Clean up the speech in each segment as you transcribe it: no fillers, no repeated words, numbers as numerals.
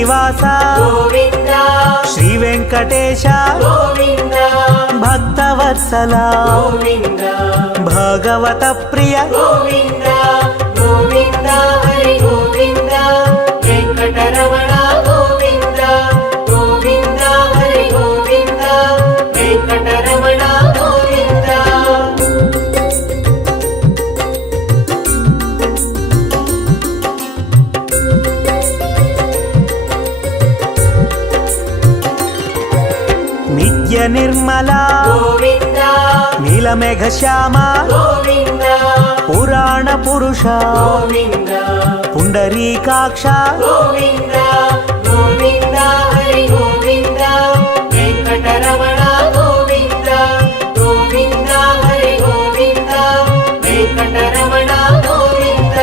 శ్రీనివాస గోవింద శ్రీ వెంకటేశ గోవింద భక్తవత్సల గోవింద భగవత ప్రియ గోవింద గోవింద హరి గోవింద వెంకటరమణ గోవింద గోవింద హరి గోవింద వెంకటరమణ గోవింద నిత్య నిర్మల గోవింద నీలమేఘ శ్యామ గోవింద పురాణ పురుష గోవింద పుండరీకాక్ష గోవింద గోవింద హరి గోవింద వెంకటరమణ గోవింద గోవింద హరి గోవింద వెంకటరమణ గోవింద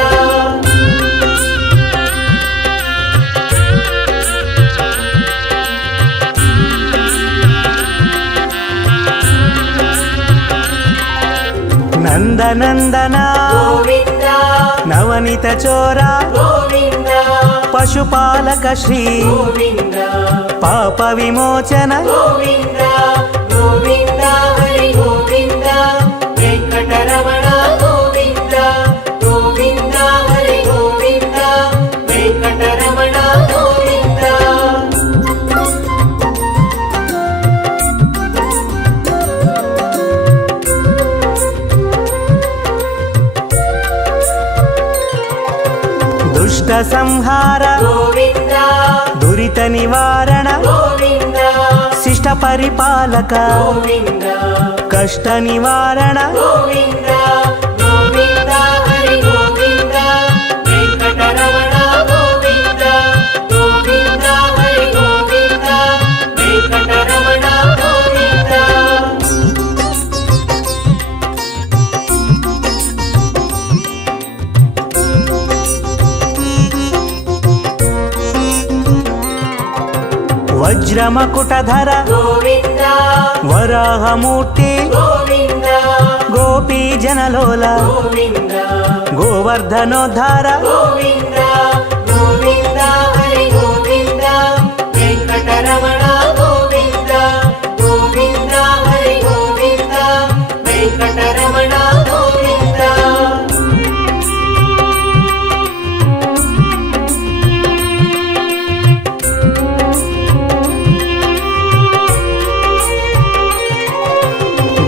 నందనందన గోవింద నవనిత చోర గోవింద పశుపాలక శ్రీ గోవింద పాప విమోచన గోవింద గోవింద హరి గోవింద వెంకటరమణ గోవింద గోవింద హరి గోవింద వెంకటరమణ గోవింద దుష్ట సంహార గోవింద దురిత నివారణ గోవింద శిష్ట పరిపాలక గోవింద కష్ట నివారణ గోవింద గోవింద హరి గోవింద వెంకటరమణ గోవింద గోవింద హరి గోవింద వెంకటరమణ గోవింద వజ్రమకుటధర గోవింద వరాహమూర్తి గోవింద గోపీ జనలోల గోవింద గోవర్ధనోద్ధార గోవింద గోవింద హరి గోవింద వెంకటరమణ గోవింద గోవింద హరి గోవింద వెంకటరమణ గోవింద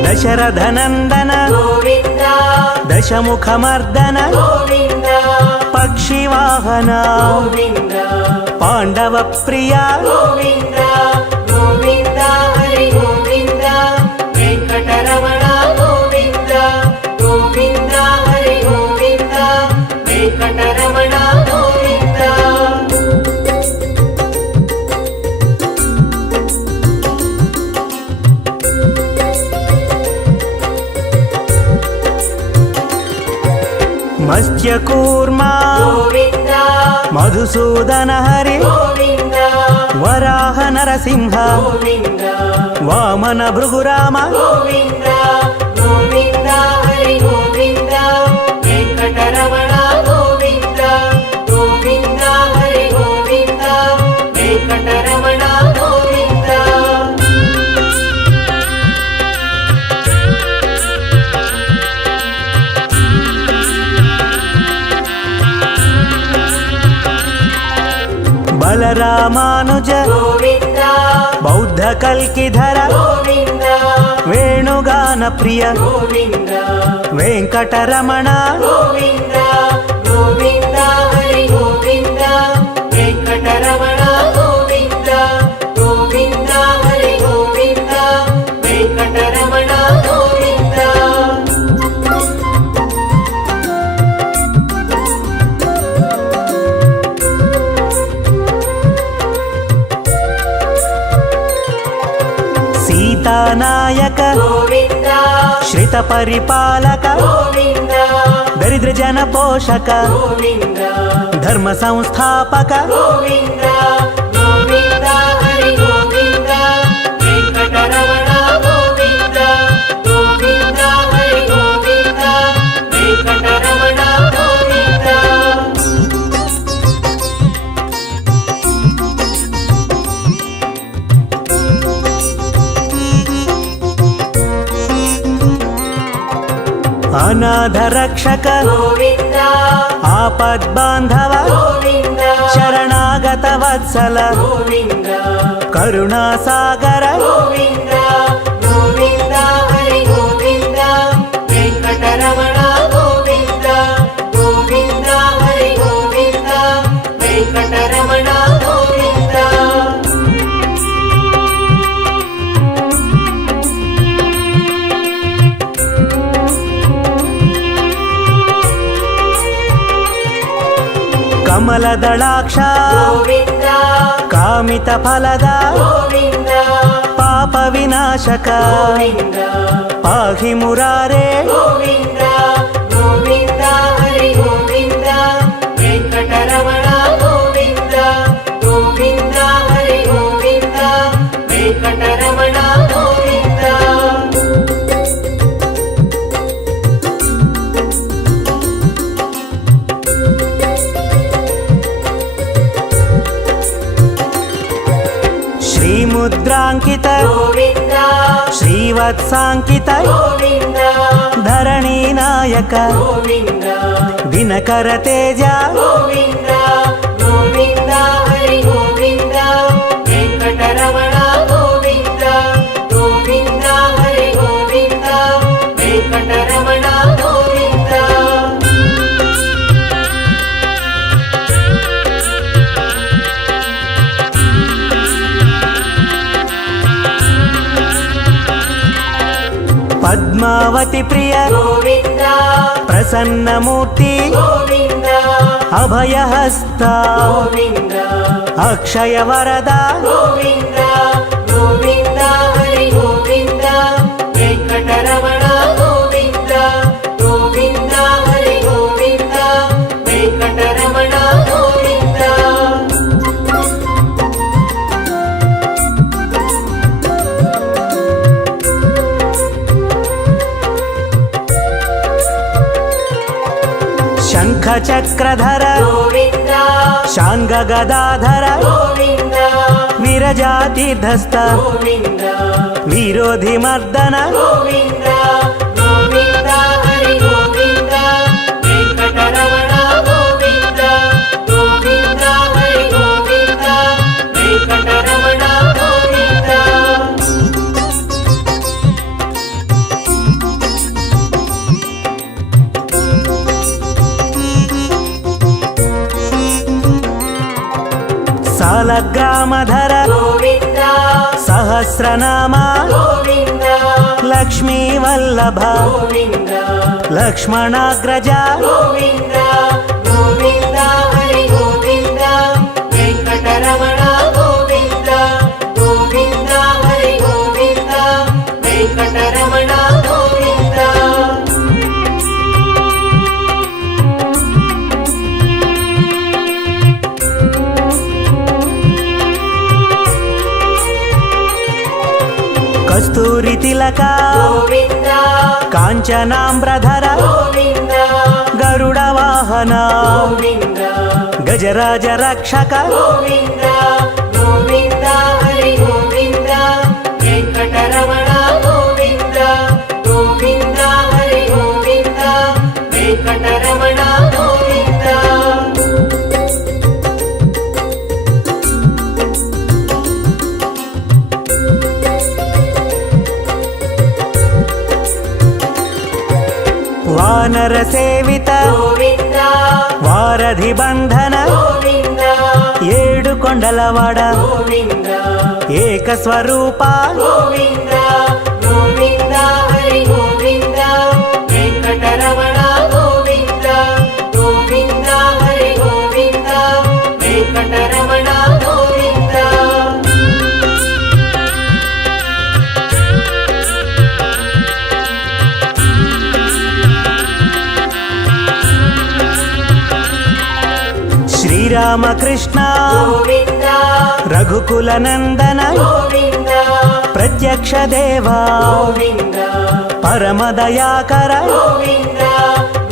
దశరథనందన గోవింద దశముఖమర్దన గోవింద పక్షివాహన గోవింద పాండవ ప్రియ గోవింద గోవింద హరి గోవింద వెంకటరమణ గోవింద గోవింద హరి గోవింద వెంకటరమణ గోవింద మత్స్యకూర్మ గోవింద మధుసూదన హరి గోవింద వరాహ నరసింహ గోవింద వామన భృగురామ గోవింద గోవింద హరి గోవింద వెంకటరమణ గోవింద గోవింద హరి గోవింద వెంకటరమణ గోవింద బలరామానుజ గోవింద బౌద్ధ కల్కిధర గోవింద వేణుగాన ప్రియ గోవింద వెంకటరమణ గోవింద గోవింద హరి గోవింద వెంకటరమణ గోవింద గోవింద హరి గోవింద వెంకటరమణ గోవింద సీతానాయక గోవింద శ్రిత పరిపాలక గోవింద దరిద్ర జన పోషక గోవింద ధర్మ సంస్థాపక గోవింద గోవింద హరి గోవింద వెంకటరమణ గోవింద గోవింద హరి గోవింద వెంకటరమణ గోవింద ಅನಾಥ ರಕ್ಷಕ ಗೋವಿಂದ ಆಪದ್ಬಾಂಧವ ಗೋವಿಂದ ಶರಣಾಗತ ವತ್ಸಲ ಗೋವಿಂದ ಕರುಣಾಸಾಗರ ಗೋವಿಂದ ಗೋವಿಂದ ಹರಿ ಗೋವಿಂದ ವೆಂಕಟರಮಣ ಗೋವಿಂದ ಗೋವಿಂದ ಹರಿ ಗೋವಿಂದ ವೆಂಕಟರಮಣ ಗೋವಿಂದ ಕಮಲದಳಾಕ್ಷ ಗೋವಿಂದ ಕಾಮಿತ ಫಲದ ಗೋವಿಂದ ಪಾಪ ವಿನಾಶಕ ಗೋವಿಂದ ಪಾಹಿ ಮುರಾರೇ ಗೋವಿಂದ ಗೋವಿಂದ ಹರಿ ಗೋವಿಂದ ವೆಂಕಟರಮಣ ಗೋವಿಂದ ಗೋವಿಂದ ಹರಿ ಗೋವಿಂದ ವೆಂಕಟರಮಣ ಗೋವಿಂದ ಶ್ರೀಮುದ್ರಾಂಕಿತ ಗೋವಿಂದ ಶ್ರೀವತ್ಸಾಂಕಿತ ಗೋವಿಂದ ಧರಣಿ ನಾಯಕ ಗೋವಿಂದ ದಿನಕರ ತೇಜ ಗೋವಿಂದ ಗೋವಿಂದ ಹರಿ ಗೋವಿಂದ ವೆಂಕಟರಮಣ ಗೋವಿಂದ ಗೋವಿಂದ ಹರಿ ಗೋವಿಂದ ವೆಂಕಟರಮಣ ಗೋವಿಂದ ಪದ್ಮಾವತಿ ಪ್ರಿಯ ಗೋವಿಂದ ಪ್ರಸನ್ನ ಮೂರ್ತಿ ಗೋವಿಂದ ಅಭಯ ಹಸ್ತ ಗೋವಿಂದ ಅಕ್ಷಯ ವರದ ಗೋವಿಂದ ಗೋವಿಂದ ಹರಿ ಗೋವಿಂದ ವೆಂಕಟರಮಣ ಗೋವಿಂದ ಗೋವಿಂದ ಹರಿ ಗೋವಿಂದ ವೆಂಕಟರಮಣ ಗೋವಿಂದ ಶಂಖ ಚಕ್ರಧರ ಗೋವಿಂದ ಶಾಂಗ ಗದಾಧರ ಗೋವಿಂದ ವಿರಜಾತಿಧಸ್ತ ಗೋವಿಂದ ವಿರೋಧಿ ಮರ್ದನ ಗೋವಿಂದ ಗೋವಿಂದ ಹರಿ ಗೋವಿಂದ ವೆಂಕಟರಮಣ ಗೋವಿಂದ ಗೋವಿಂದ ಹರಿ ಗೋವಿಂದ ವೆಂಕಟರಮಣ ಗೋವಿಂದ ಸಾಲಗ್ರಾಮಧರ ಗೋವಿಂದ ಸಹಸ್ರನಾಮ ಗೋವಿಂದ ಲಕ್ಷ್ಮೀ ವಲ್ಲಭ ಗೋವಿಂದ ಲಕ್ಷ್ಮಣಾಗ್ರಜ ಗೋವಿಂದ ಗೋವಿಂದ ಹರಿ ಗೋವಿಂದ ವೆಂಕಟರಮಣ ಗೋವಿಂದ ಗೋವಿಂದ ಹರಿ ಗೋವಿಂದ ವೆಂಕಟರಮಣ ಗೋವಿಂದ ಕಸ್ತೂರಿ ತಿಲಕ ಗೋವಿಂದ ಕಾಂಚನಾಂಬ್ರಧರ ಗೋವಿಂದ ಗರುಡ ವಾಹನ ಗೋವಿಂದ ಗಜರಾಜ ರಕ್ಷಕ ಗೋವಿಂದ ಗೋವಿಂದ ಹರಿ ಗೋವಿಂದ ವೆಂಕಟರಮಣ ಗೋವಿಂದ ಗೋವಿಂದ ಹರಿ ಗೋವಿಂದ ವೆಂಕಟರಮಣ ಗೋವಿಂದ ವಾನರ ಸೇವಿತ ಗೋವಿಂದ ವಾರಧಿ ಬಂಧನ ಗೋವಿಂದ ಏಳು ಕೊಂಡಲವಾಡ ಗೋವಿಂದ ಏಕ ಸ್ವರೂಪ ಗೋವಿಂದ ಗೋವಿಂದ ಹರಿ ಗೋವಿಂದ ವೆಂಕಟರಮಣ ಗೋವಿಂದ ಗೋವಿಂದ ಹರಿ ಗೋವಿಂದ ವೆಂಕಟರಮಣ ಗೋವಿಂದ ಶ್ರೀರಾಮಕೃಷ್ಣ ಗೋವಿಂದ ರಘುಕುಲ ನಂದನ ಗೋವಿಂದ ಪ್ರತ್ಯಕ್ಷ ದೇವ ಗೋವಿಂದ ಪರಮ ದಯಾಕರ ಗೋವಿಂದ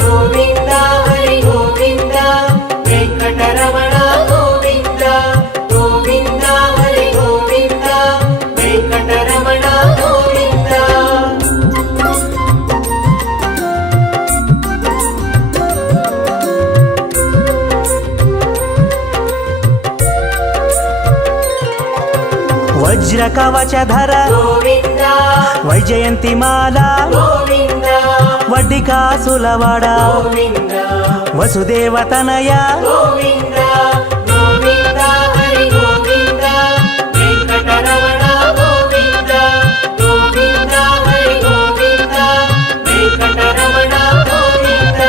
ಗೋವಿಂದ ಹರಿ ಗೋವಿಂದ ವೆಂಕಟರಮಣ ಗೋವಿಂದ ಗೋವಿಂದ ಹರಿ ಗೋವಿಂದ ವೆಂಕಟರಮಣ ಗೋವಿಂದ వజ్ర కవచధర గోవింద వైజయంతిమాల గోవింద వడ్డికాసులవాడ గోవింద వసుదేవతనయ గోవింద గోవింద హరి గోవింద వెంకటరమణ గోవింద గోవింద హరి గోవింద వెంకటరమణ గోవింద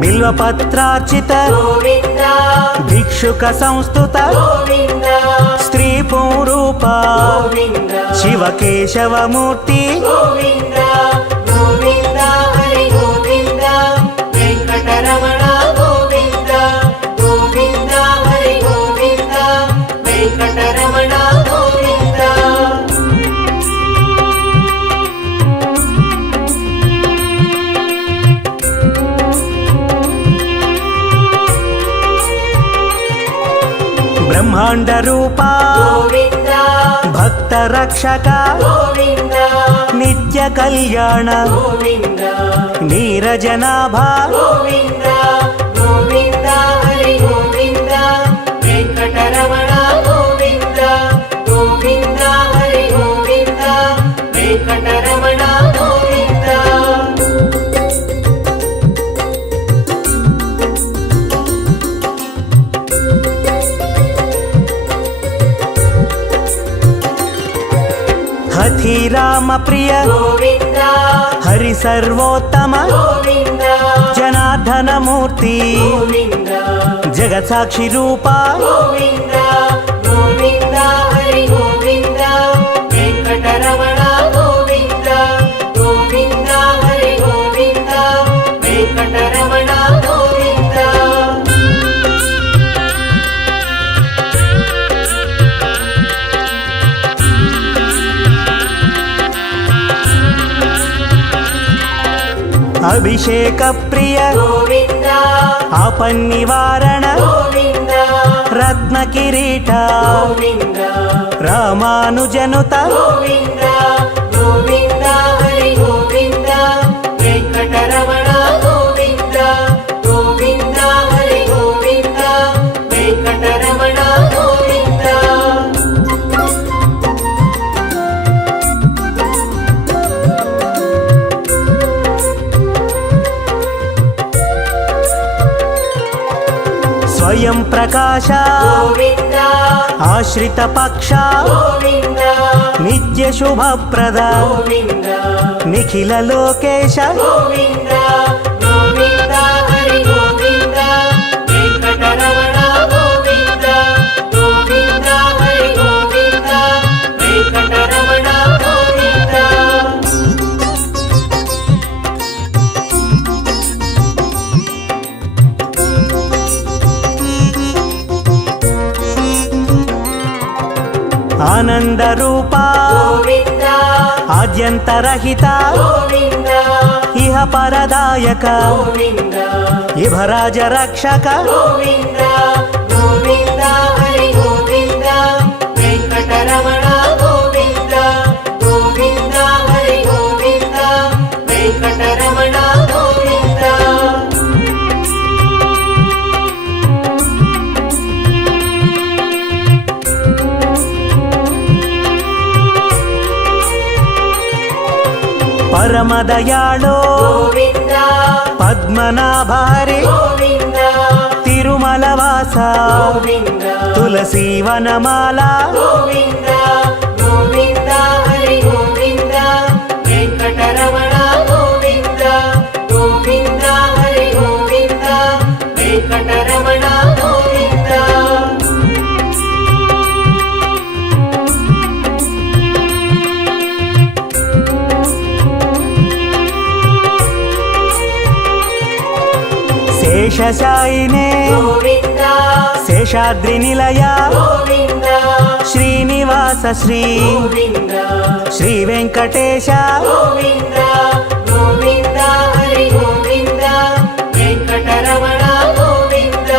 బిల్వపత్రార్చిత గోవింద భిక్షుక సంస్థుత గోవింద స్త్రీ పూరూప గోవింద శివకేశవమూర్తి గోవింద గోవింద హరి గోవింద వెంకటరమణ గోవింద గోవింద హరి గోవింద వెంకటరమణ గోవింద బ్రహ్మాండ రూప గోవింద భక్త రక్షక గోవింద నిత్య కళ్యాణ గోవింద నీరజనాభ గోవింద గోవింద హరి గోవింద వెంకటరమణ గోవింద గోవింద హరి గోవింద వెంకటరమణ గోవింద హఠి రామ ప్రియ గోవింద హరి సర్వోత్తమ గోవింద జనార్దన మూర్తి గోవింద జగత్ సాక్షి రూప గోవింద గోవింద హరి గోవింద వెంకటరమణ గోవింద గోవింద హరి గోవింద వెంకటరమణ గోవింద అభిషేక ప్రియ గోవింద ఆపన్నివారణ గోవింద రత్న కిరీట గోవింద రామానుజనుత గోవింద గోవింద హరి గోవింద వెంకటరమణ గోవింద గోవింద హరి గోవింద వెంకటరమణ గోవింద స్వయం ప్రకాశ గోవింద ఆశ్రిత పక్ష గోవింద నిత్య శుభప్రద గోవింద నిఖిల లోకేశ గోవింద గోవింద హరి గోవింద వెంకటరమణ గోవింద గోవింద హరి గోవింద వెంకటరమణ గోవింద ఆనంద రూప గోవింద ఆద్యంతరహిత గోవింద ఇహ పరదాయక గోవింద ఇభరాజ రక్షక గోవింద గోవింద హరి గోవింద వెంకటరమణ గోవింద గోవింద హరి గోవింద వెంకటరమణ గోవింద పరమదయాళో గోవింద పద్మనాభారి గోవింద తిరుమలవాస గోవింద తులసీవనమాల గోవింద గోవింద హరి గోవింద వెంకటరమణ గోవింద గోవింద హరి గోవింద వెంకటరమణ గోవింద శేషశాయినే గోవింద శేషాద్రి నిలయ గోవింద శ్రీనివాస శ్రీ గోవింద శ్రీ వెంకటేశ గోవింద గోవింద హరి గోవింద వెంకటరమణ గోవింద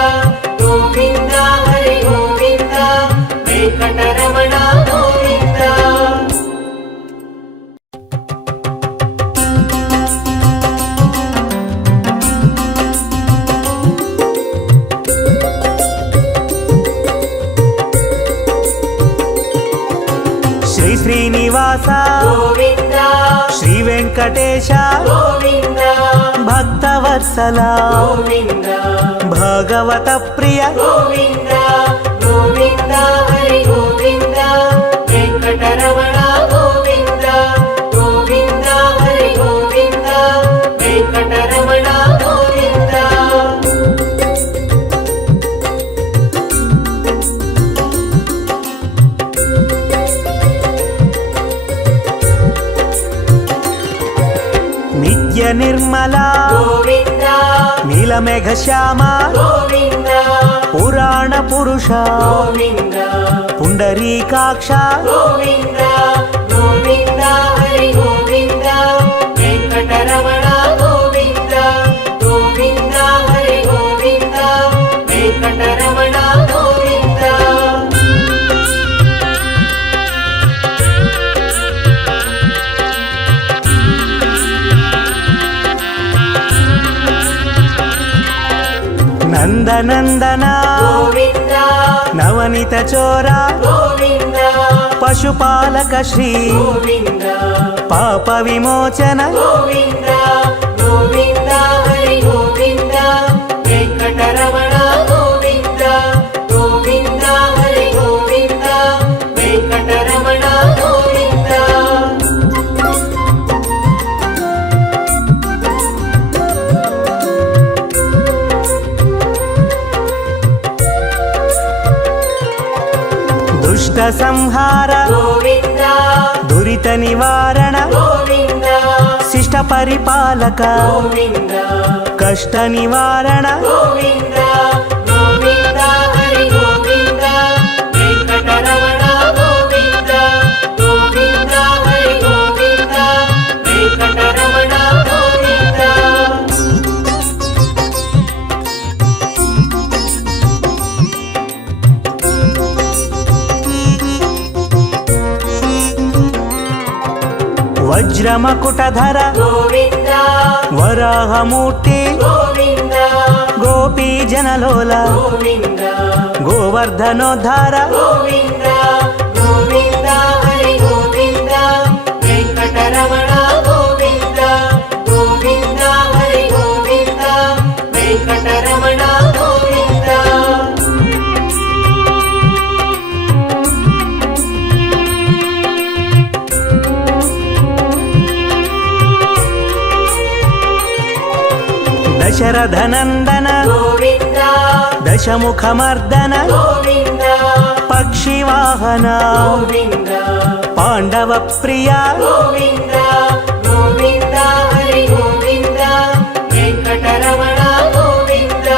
గోవింద హరి గోవింద వెంకటరమణ గోవింద శ్రీనివాస గోవింద శ్రీ వెంకటేశ గోవింద భక్తవత్సల గోవింద భగవత ప్రియ గోవింద గోవింద హరి గోవింద వెంకటరమణ గోవింద గోవింద హరి గోవింద వెంకటరమణ గోవింద నిత్య నిర్మల గోవింద నీలమేఘ శ్యామ గోవింద పురాణ పురుష గోవింద పుండరీకాక్ష గోవింద గోవింద హరి గోవింద వెంకటరమణ గోవింద గోవింద హరి గోవింద వెంకటరమణ గోవింద నందనందన గోవింద నవనిత చోర గోవింద పశుపాలక శ్రీ గోవింద పాప విమోచన గోవింద గోవింద హరి గోవింద వెంకటరమణ గోవింద గోవింద హరి గోవింద వెంకటరమణ గోవింద దుష్ట సంహార గోవింద దురిత నివారణ గోవింద శిష్ట పరిపాలక గోవింద కష్ట నివారణ గోవింద గోవింద హరి గోవింద వెంకటరమణ గోవింద గోవింద హరి గోవింద వెంకటరమణ గోవింద వజ్రమకుటధర గోవింద వరాహమూర్తి గోవింద గోపీ జనలోల గోవింద గోవర్ధనోద్ధార గోవింద గోవింద హరి గోవింద వెంకటరమణ గోవింద గోవింద హరి గోవింద వెంకటరమణ గోవింద దశరథనందన గోవింద దశముఖమర్దన గోవింద పక్షివాహన గోవింద పాండవ ప్రియ గోవింద గోవింద హరి గోవింద వెంకటరమణ గోవింద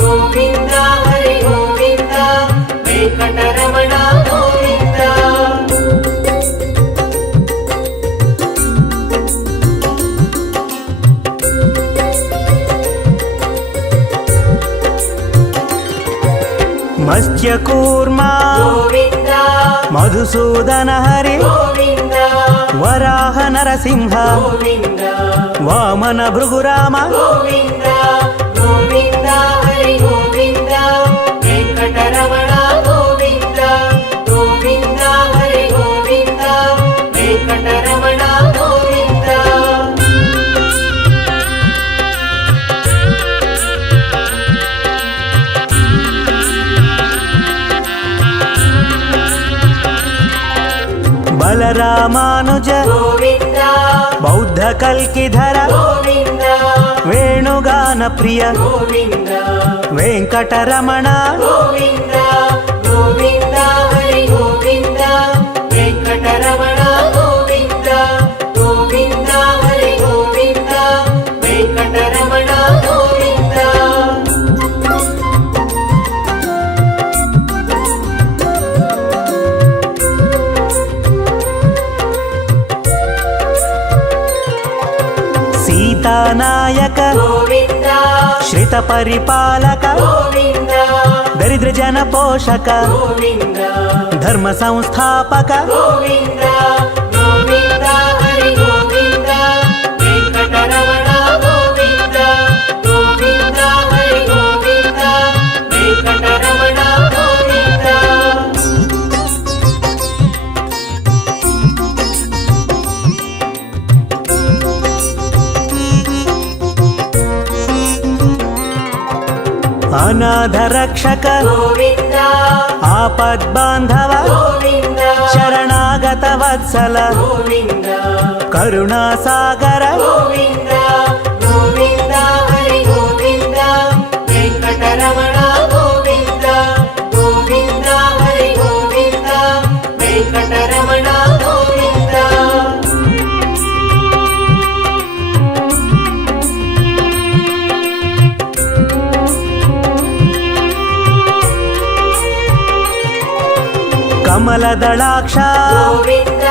గోవింద హరి గోవింద వెంకటరమణ గోవింద మత్స్యకూర్మ గోవింద మధుసూదన హరి గోవింద వరాహ నరసింహ గోవింద వామన భృగురామ గోవింద గోవింద హరి గోవింద వెంకటరమణ గోవింద గోవింద హరి గోవింద వెంకటరమణ గోవింద బలరామానుజ గోవింద బౌద్ధ కల్కిధర గోవింద వేణుగాన ప్రియ గోవింద వెంకటరమణ గోవింద గోవింద హరి గోవింద వెంకటరమణ గోవింద గోవింద హరి గోవింద వెంకటరమణ గోవింద సీతానాయక గోవింద శ్రిత పరిపాలక గోవింద దరిద్ర జన పోషక గోవింద ధర్మ సంస్థాపక గోవింద గోవింద హరి గోవింద వెంకటరమణ గోవింద గోవింద హరి గోవింద వెంకటరమణ గోవింద ಅನಾಥ ರಕ್ಷಕ ಗೋವಿಂದ ಆಪದ್ಬಾಂಧವ ಗೋವಿಂದ ಶರಣಾಗತ ವತ್ಸಲ ಗೋವಿಂದ ಕರುಣಾಸಾಗರ ಗೋವಿಂದ ಗೋವಿಂದ ಹರಿ ಗೋವಿಂದ ವೆಂಕಟರಮಣ ಗೋವಿಂದ ಗೋವಿಂದ ಹರಿ ಗೋವಿಂದ ವೆಂಕಟರಮಣ ಗೋವಿಂದ ಕಮಲದಳಾಕ್ಷ ಗೋವಿಂದ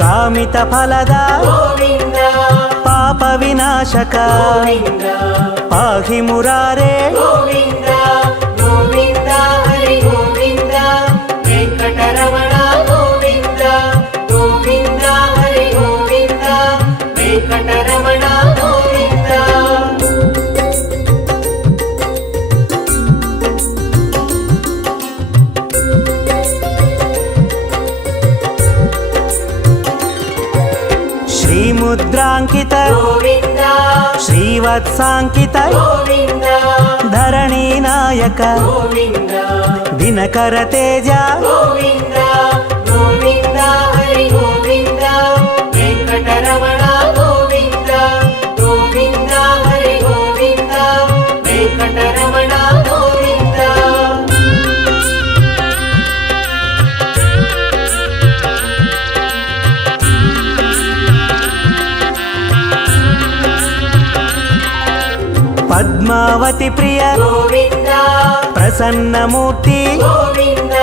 ಕಾಮಿತ ಫಲದ ಗೋವಿಂದ ಪಾಪ ವಿನಾಶಕ ಗೋವಿಂದ ಪಾಹಿ ಮುರಾರೇ ಗೋವಿಂದ ಗೋವಿಂದ ಹರಿ ಗೋವಿಂದ ವೆಂಕಟರಮಣ ಗೋವಿಂದ ಗೋವಿಂದ ಹರಿ ಗೋವಿಂದ ವೆಂಕಟರಮಣ ಗೋವಿಂದ ಶ್ರೀಮುದ್ರಾಂಕಿತ ಗೋವಿಂದ ಶ್ರೀವತ್ಸಾಂಕಿತ ಗೋವಿಂದ ಧರಣಿ ನಾಯಕ ಗೋವಿಂದ ದಿನಕರ ತೇಜ ಗೋವಿಂದ ಗೋವಿಂದ ಹರಿ ಗೋವಿಂದ ವೆಂಕಟರಮಣ ಗೋವಿಂದ ಗೋವಿಂದ ಹರಿ ಗೋವಿಂದ ವೆಂಕಟರಮಣ ಗೋವಿಂದ ಪದ್ಮಾವತಿ ಪ್ರಿಯ ಗೋವಿಂದ ಪ್ರಸನ್ನ ಮೂರ್ತಿ ಗೋವಿಂದ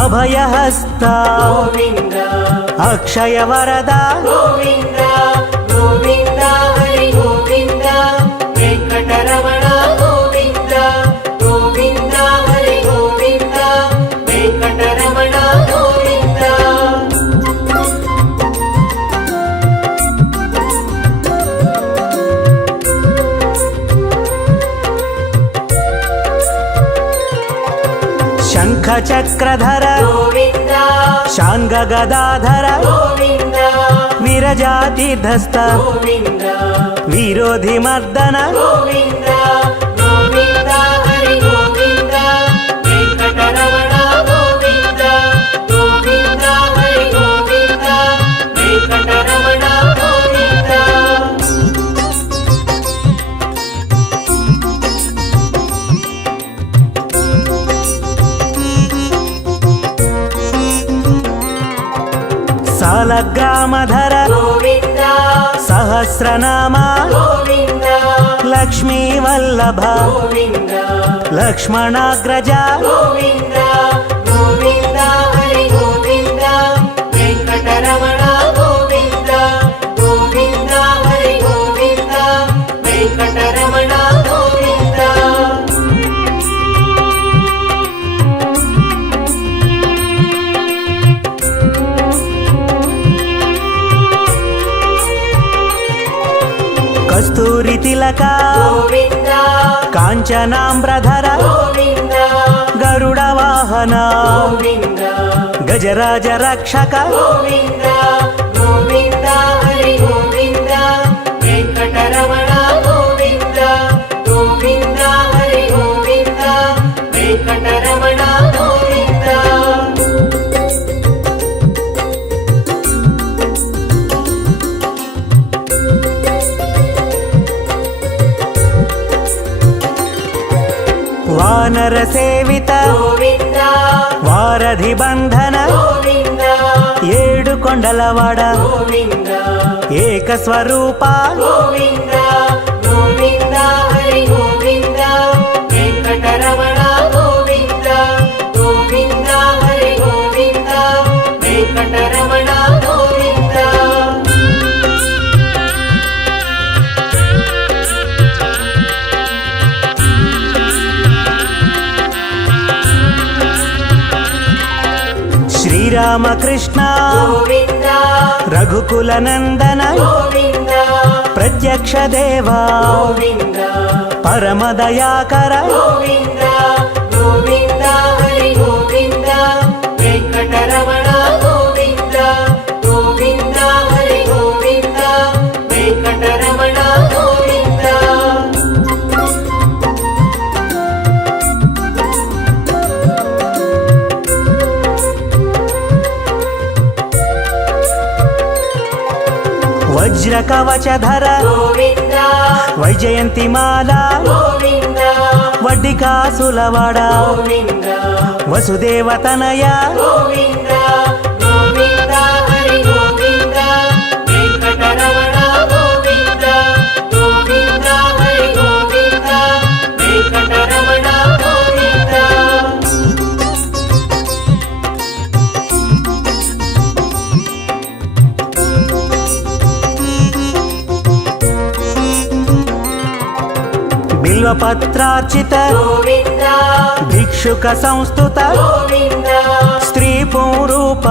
ಅಭಯಹಸ್ತ ಗೋವಿಂದ ಅಕ್ಷಯ ವರದ ಗೋವಿಂದ ಗೋವಿಂದ ಹರಿ ಗೋವಿಂದ ವೆಂಕಟರಮಣ ಗೋವಿಂದ ಗೋವಿಂದ ಹರಿ ಗೋವಿಂದ ವೆಂಕಟರಮಣ ಗೋವಿಂದ ಶಂಖ ಚಕ್ರಧರ ಗೋವಿಂದ ಶಾಂಗ ಗದಾಧರ ಗೋವಿಂದ ವಿರಜಾತೀರ್ಧಸ್ಥ ಗೋವಿಂದ ವಿರೋಧಿ ಮರ್ದನ ಗೋವಿಂದ ಗೋವಿಂದ ಹರಿ ಗೋವಿಂದ ವೆಂಕಟರಮಣ ಗೋವಿಂದ ಗೋವಿಂದ ಹರಿ ಗೋವಿಂದ ವೆಂಕಟರಮಣ ಗೋವಿಂದ ಸಾಲಗ್ರಾಮಧರ ಗೋವಿಂದ ಸಹಸ್ರನಾಮ ಗೋವಿಂದ ಲಕ್ಷ್ಮೀ ವಲ್ಲಭ ಗೋವಿಂದ ಲಕ್ಷ್ಮಣಾಗ್ರಜ ಗೋವಿಂದ ಗೋವಿಂದ ಹರಿ ಗೋವಿಂದ ವೆಂಕಟರಮಣ ಗೋವಿಂದ ಗೋವಿಂದ ಹರಿ ಗೋವಿಂದ ವೆಂಕಟರಮಣ ಗೋವಿಂದ ಕಸ್ತೂರಿ ತಿಲಕ ಗೋವಿಂದ ಕಾಂಚನಾಂಬ್ರಧರ ಗೋವಿಂದ ಗರುಡ ವಾಹನ ಗೋವಿಂದ ಗಜರಾಜ ರಕ್ಷಕ ಗೋವಿಂದ ಗೋವಿಂದ ಹರಿ ಗೋವಿಂದ ವೆಂಕಟರಮಣ ಗೋವಿಂದ ಗೋವಿಂದ ಹರಿ ಗೋವಿಂದ ವೆಂಕಟರಮಣ ಗೋವಿಂದ ವಾನರ ಸೇವಿತ ಗೋವಿಂದ ವಾರಧಿ ಬಂಧನ ಗೋವಿಂದ ಏಳು ಕೊಂಡಲವಾಡ ಗೋವಿಂದ ಏಕ ಸ್ವರೂಪ ಗೋವಿಂದ ಗೋವಿಂದ ಹರಿ ಗೋವಿಂದ ವೆಂಕಟರಮಣ ಗೋವಿಂದ ಗೋವಿಂದ ಹರಿ ಗೋವಿಂದ ವೆಂಕಟರಮಣ ಗೋವಿಂದ ಶ್ರೀರಾಮಕೃಷ್ಣ ಗೋವಿಂದ ರಘುಕುಲ ನಂದನ ಗೋವಿಂದ ಪ್ರತ್ಯಕ್ಷ ದೇವ ಗೋವಿಂದ ಪರಮ ದಯಾಕರ ಗೋವಿಂದ ಗೋವಿಂದ ಹರಿ ಗೋವಿಂದ ವೆಂಕಟರಮಣ ಗೋವಿಂದ ಗೋವಿಂದ ಹರಿ ಗೋವಿಂದ ವೆಂಕಟರಮಣ ಗೋವಿಂದ వజ్ర కవచధర గోవింద వైజయంతిమాల గోవింద వడ్డికాసులవాడ గోవింద వసుదేవతనయ గోవింద గోవింద హరి గోవింద వెంకటరమణ గోవింద గోవింద హరి గోవింద వెంకటరమణ గోవింద బిల్వపత్రార్చిత గోవింద భిక్షుక సంస్థుత గోవింద స్త్రీ పూరూప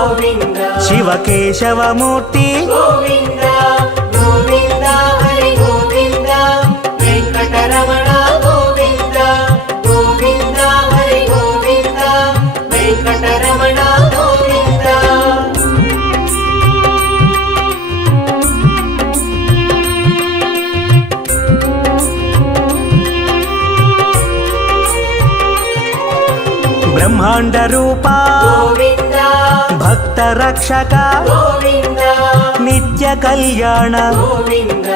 గోవింద శివకేశవమూర్తి గోవింద గోవింద హరి గోవింద వెంకటరమణ గోవింద గోవింద హరి గోవింద వెంకటరమణ గోవింద బ్రహ్మాండ రూప గోవింద భక్త రక్షక గోవింద నిత్య కళ్యాణ గోవింద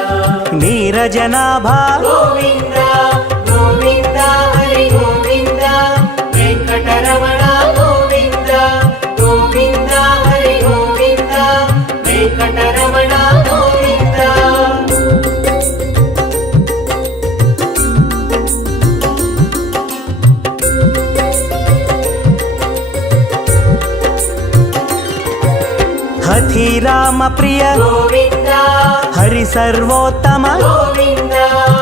నీరజనాభ గోవింద గోవింద హరి గోవింద వెంకటరమణ గోవింద గోవింద హరి గోవింద వెంకటరమణ గోవింద హఠి రామ ప్రియ గోవింద హరి సర్వోత్తమ గోవింద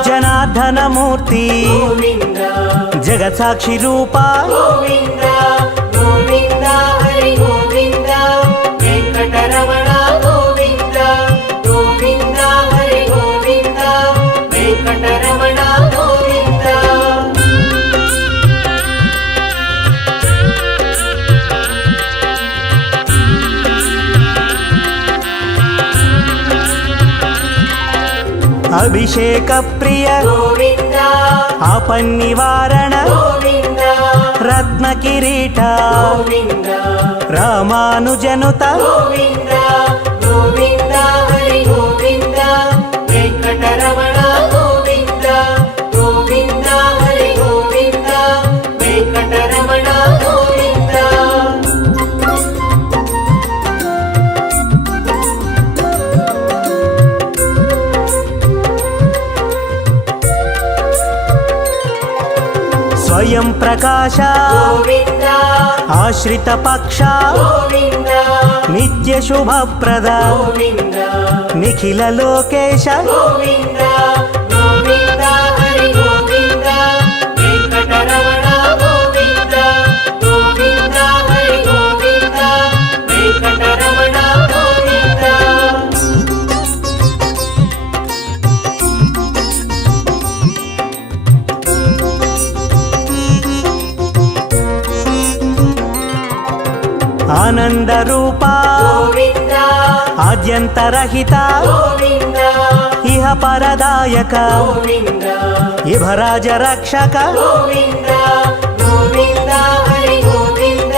జనార్దన మూర్తి గోవింద జగత్సాక్షి రూప గోవింద గోవింద హరి గోవింద వెంకటరమణ గోవింద గోవింద హరి గోవింద వెంకటరమణ గోవింద అభిషేక ప్రియ గోవింద ఆపన్నివారణ గోవింద రత్న కిరీట గోవింద రామానుజనుత గోవింద గోవింద హరి గోవింద వెంకటరమణ గోవింద గోవింద హరి గోవింద వెంకటరమణ గోవింద స్వయం ప్రకాశ గోవింద ఆశ్రిత పక్ష గోవింద నిత్య శుభప్రద గోవింద నిఖిల లోకేశ గోవింద గోవింద హరి గోవింద వెంకటరమణ గోవింద గోవింద హరి గోవింద వెంకటరమణ గోవింద ఆనంద రూప గోవింద ఆద్యంతరహిత గోవింద ఇహ పరదాయక గోవింద ఇభరాజ రక్షక గోవింద గోవింద హరి గోవింద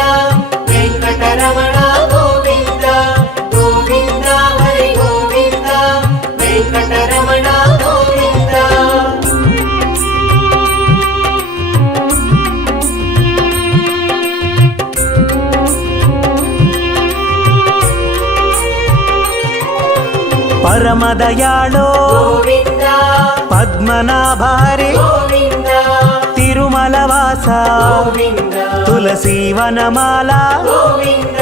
వెంకటరమణ గోవింద గోవింద హరి గోవింద వెంకటరమణ గోవింద పరమదయాళో గోవింద పద్మనాభ హరి గోవింద తిరుమల వాస గోవింద తులసీవనమాల గోవింద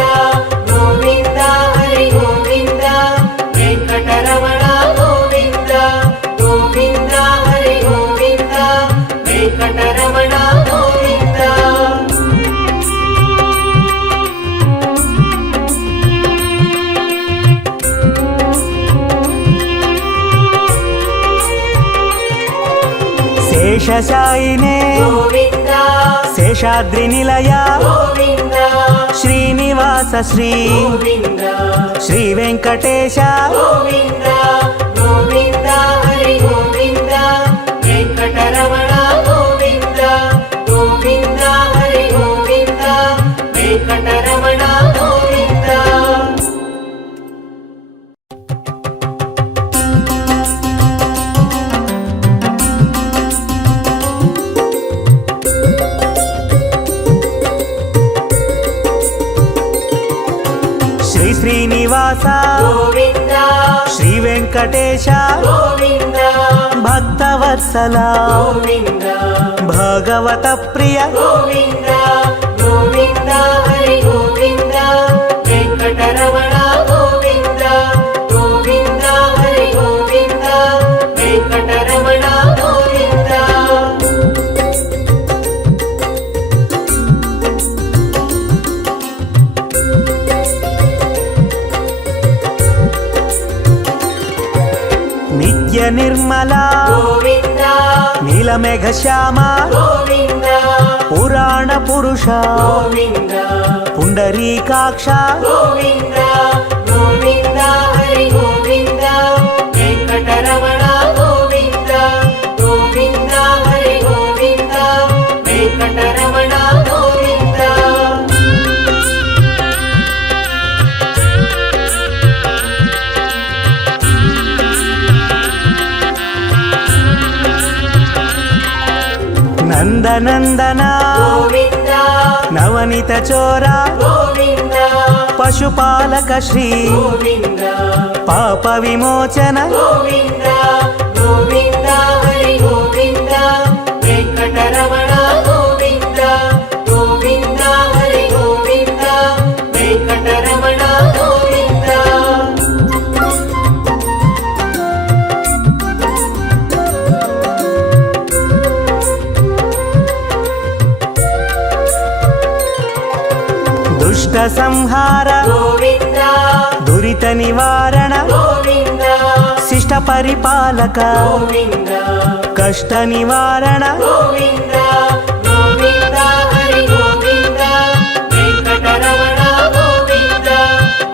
గోవింద హరి గోవింద వెంకటరమణ గోవింద గోవింద హరి గోవింద వెంకటరమణ గోవింద శేషశాయినే గోవింద శేషాద్రి నిలయ గోవింద శ్రీనివాస శ్రీ గోవింద శ్రీ వెంకటేశ గోవింద గోవింద హరి గోవింద వెంకటరమణ గోవింద గోవింద హరి గోవింద వెంకటరమణ గోవింద శ్రీనివాస గోవింద శ్రీ వెంకటేశ గోవింద భక్తవత్సల గోవింద భగవత ప్రియ గోవింద గోవింద హరి గోవింద వెంకటరమణ గోవింద గోవింద హరి గోవింద వెంకటరమణ గోవింద నిత్య నిర్మల గోవింద నీలమేఘ శ్యామ గోవింద పురాణ పురుష గోవింద పుండరీకాక్ష గోవింద గోవింద హరి గోవింద వెంకటరమణ గోవింద గోవింద హరి గోవింద వెంకటరమణ గోవింద నందనందన గోవింద నవనిత చోర గోవింద పశుపాలక శ్రీ గోవింద పాప విమోచన గోవింద గోవింద హరి గోవింద వెంకటరమణ గోవింద గోవింద హరి గోవింద వెంకటరమణ గోవింద దుష్ట సంహార గోవింద దురిత నివారణ గోవింద శిష్ట పరిపాలక గోవింద కష్ట నివారణ గోవింద గోవింద హరి గోవింద వెంకటరమణ గోవింద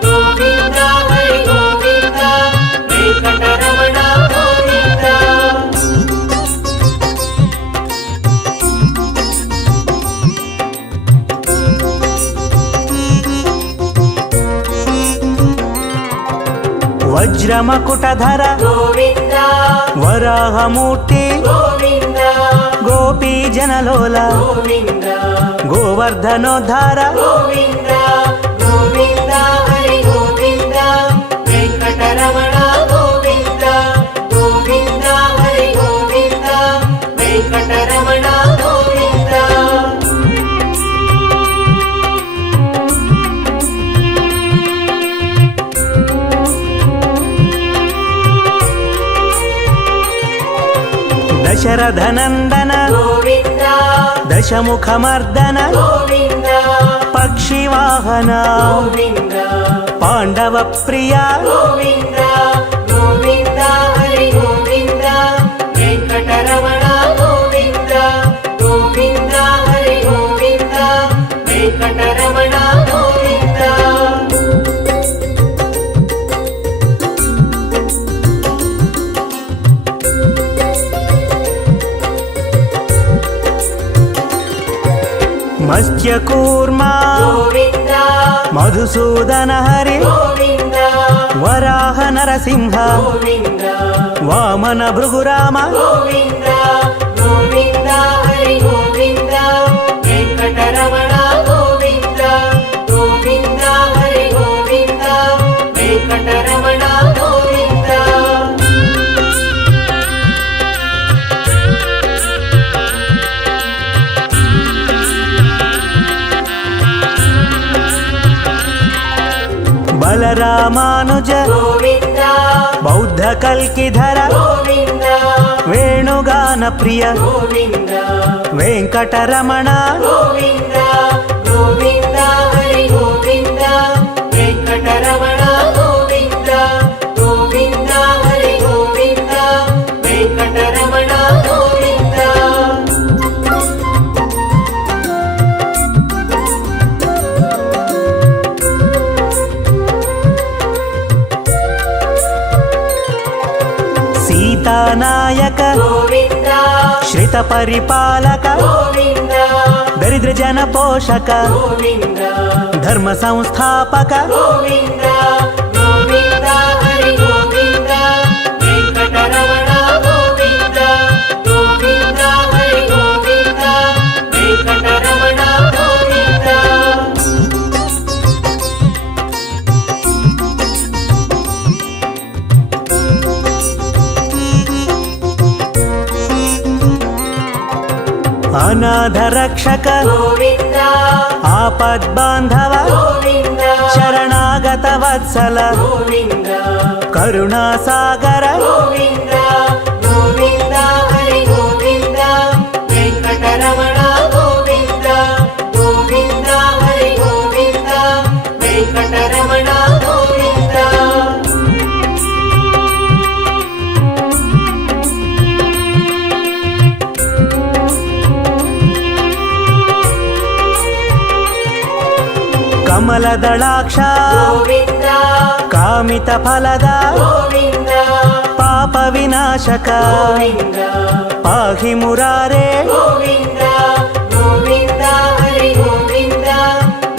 గోవింద హరి గోవింద వెంకటరమణ గోవింద వజ్రమకుటధర గోవింద వరాహమూర్తి గోవింద గోపీ జనలోల గోవింద గోవర్ధనోద్ధార గోవింద గోవింద హరి గోవింద వెంకటరమణ గోవింద గోవింద హరి గోవింద వెంకటరమణ గోవింద దశరథనందన గోవింద దశముఖమర్దన గోవింద పక్షివాహన గోవింద పాండవ ప్రియ గోవింద గోవింద హరి గోవింద వెంకటరమణ గోవింద గోవింద హరి గోవింద వెంకటరమణ గోవింద మత్స్యకూర్మ గోవింద మధుసూదన హరి గోవింద వరాహ నరసింహ గోవింద వామన భృగురామ గోవింద గోవింద హరి గోవింద వెంకటరమణ గోవింద గోవింద హరి గోవింద వెంకటరమణ గోవింద బలరామానుజ గోవింద బౌద్ధ కల్కిధర గోవింద వేణుగాన ప్రియ గోవింద వెంకటరమణ గోవింద గోవింద హరి గోవింద వెంకటరమణ గోవింద గోవింద హరి గోవింద వెంకటరమణ గోవింద సీతానాయక గోవింద శ్రిత పరిపాలక గోవింద దరిద్ర జన పోషక గోవింద ధర్మ సంస్థాపక గోవింద గోవింద హరి గోవింద వెంకటరమణ గోవింద గోవింద హరి గోవింద వెంకటరమణ గోవింద ಅನಾಥ ರಕ್ಷಕ ಗೋವಿಂದ ಆಪದ್ಬಾಂಧವ ಗೋವಿಂದ ಶರಣಾಗತ ವತ್ಸಲ ಗೋವಿಂದ ಕರುಣಾಸಾಗರ ಗೋವಿಂದ ಗೋವಿಂದ ಹರಿ ಗೋವಿಂದ ವೆಂಕಟರಮಣ ಗೋವಿಂದ ಗೋವಿಂದ ಹರಿ ಗೋವಿಂದ ವೆಂಕಟರಮಣ ಗೋವಿಂದ ಕಮಲದಳಾಕ್ಷ ಗೋವಿಂದ ಕಾಮಿತ ಫಲದ ಗೋವಿಂದ ಪಾಪ ವಿನಾಶಕ ಗೋವಿಂದ ಪಾಹಿ ಮುರಾರೇ ಗೋವಿಂದ ಗೋವಿಂದ ಹರಿ ಗೋವಿಂದ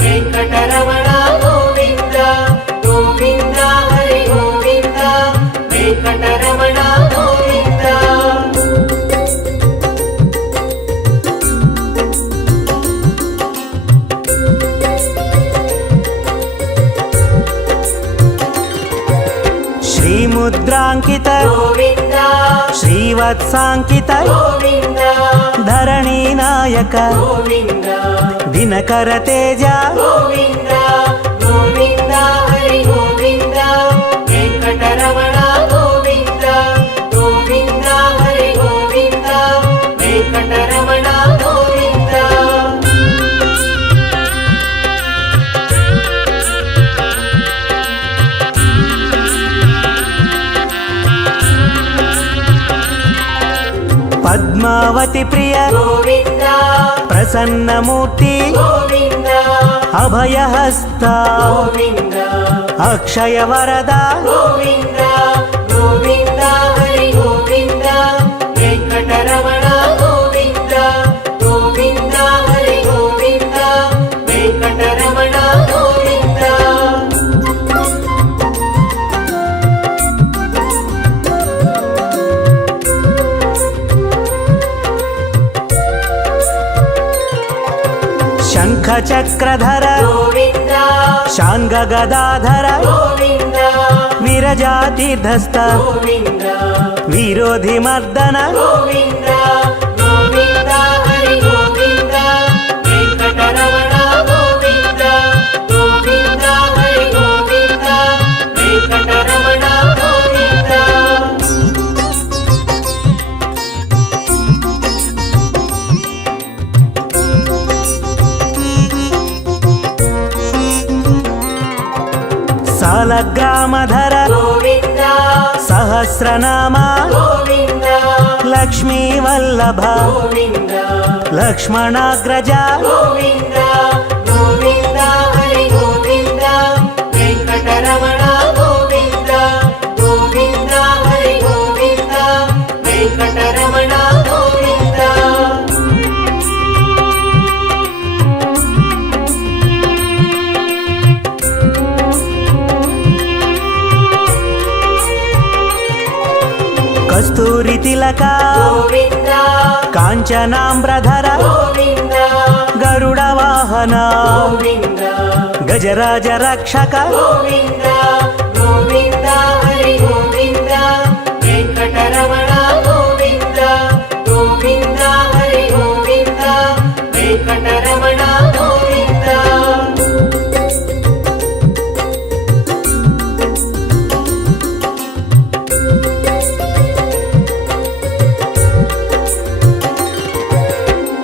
ವೆಂಕಟರಮಣ ಗೋವಿಂದ ಗೋವಿಂದ ಹರಿ ಗೋವಿಂದ ವೆಂಕಟರಮಣ ಗೋವಿಂದ ಶ್ರೀಮುದ್ರಾಂಕಿತ ಗೋವಿಂದ ಶ್ರೀವತ್ಸಾಂಕಿತ ಗೋವಿಂದ ಧರಣಿ ನಾಯಕ ಗೋವಿಂದ ದಿನಕರ ತೇಜ ಗೋವಿಂದ ಗೋವಿಂದ ಹರಿ ಗೋವಿಂದ ವೆಂಕಟರಮಣ ಗೋವಿಂದ ಗೋವಿಂದ ಹರಿ ಗೋವಿಂದ ವೆಂಕಟರಮಣ ಗೋವಿಂದ ಪದ್ಮಾವತಿ ಪ್ರಿಯ ಗೋವಿಂದ ಪ್ರಸನ್ನ ಮೂರ್ತಿ ಗೋವಿಂದ ಅಭಯ ಹಸ್ತ ಗೋವಿಂದ ಅಕ್ಷಯ ವರದ ಗೋವಿಂದ ಗೋವಿಂದ ಹರಿ ಗೋವಿಂದ ವೆಂಕಟರಮಣ ಗೋವಿಂದ ಗೋವಿಂದ ಹರಿ ಗೋವಿಂದ ವೆಂಕಟರಮಣ ಗೋವಿಂದ ಶಂಖ ಚಕ್ರಧರ ಗೋವಿಂದ ಶಾಂಗ ಗದಾಧರ ಗೋವಿಂದ ವಿರಜಾತೀರ್ಧಸ್ಥ ಗೋವಿಂದ ವಿರೋಧಿ ಮರ್ದನ ಗೋವಿಂದ ಗೋವಿಂದ ಹರಿ ಗೋವಿಂದ ವೆಂಕಟರಮಣ ಗೋವಿಂದ ಗೋವಿಂದ ಹರಿ ಗೋವಿಂದ ವೆಂಕಟರಮಣ ಗೋವಿಂದ ಸಾಲಗ್ರಾಮಧರ ಗೋವಿಂದ ಸಹಸ್ರನಾಮ ಗೋವಿಂದ ಲಕ್ಷ್ಮೀ ವಲ್ಲಭ ಗೋವಿಂದ ಲಕ್ಷ್ಮಣಾಗ್ರಜ ಗೋವಿಂದ ಗೋವಿಂದ ಹರಿ ಗೋವಿಂದ ವೆಂಕಟರಮಣ ಗೋವಿಂದ ಗೋವಿಂದ ಹರಿ ಗೋವಿಂದ ವೆಂಕಟರಮಣ ಗೋವಿಂದ ಕಸ್ತೂರಿ ತಿಲಕ ಗೋವಿಂದ ಕಾಂಚನಾಂಬ್ರಧರ ಗೋವಿಂದ ಗರುಡ ವಾಹನ ಗೋವಿಂದ ಗಜರಾಜ ರಕ್ಷಕ ಗೋವಿಂದ ಗೋವಿಂದ ಹರಿ ಗೋವಿಂದ ವೆಂಕಟರಮಣ ಗೋವಿಂದ ಗೋವಿಂದ ಹರಿ ಗೋವಿಂದ ವೆಂಕಟರಮಣ ಗೋವಿಂದ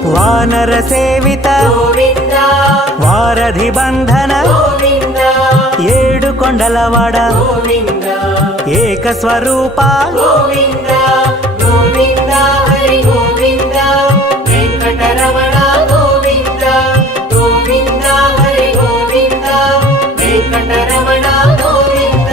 ವಾನರ ಸೇವಿತ ಗೋವಿಂದ ವಾರಧಿ ಬಂಧನ ಗೋವಿಂದ ಏಡು ಕೊಂಡಲವಾಡ ಗೋವಿಂದ ಏಕ ಸ್ವರೂಪ ಗೋವಿಂದ ಗೋವಿಂದ ಹರಿ ಗೋವಿಂದ ವೆಂಕಟರಮಣ ಗೋವಿಂದ ಗೋವಿಂದ ಹರಿ ಗೋವಿಂದ ವೆಂಕಟರಮಣ ಗೋವಿಂದ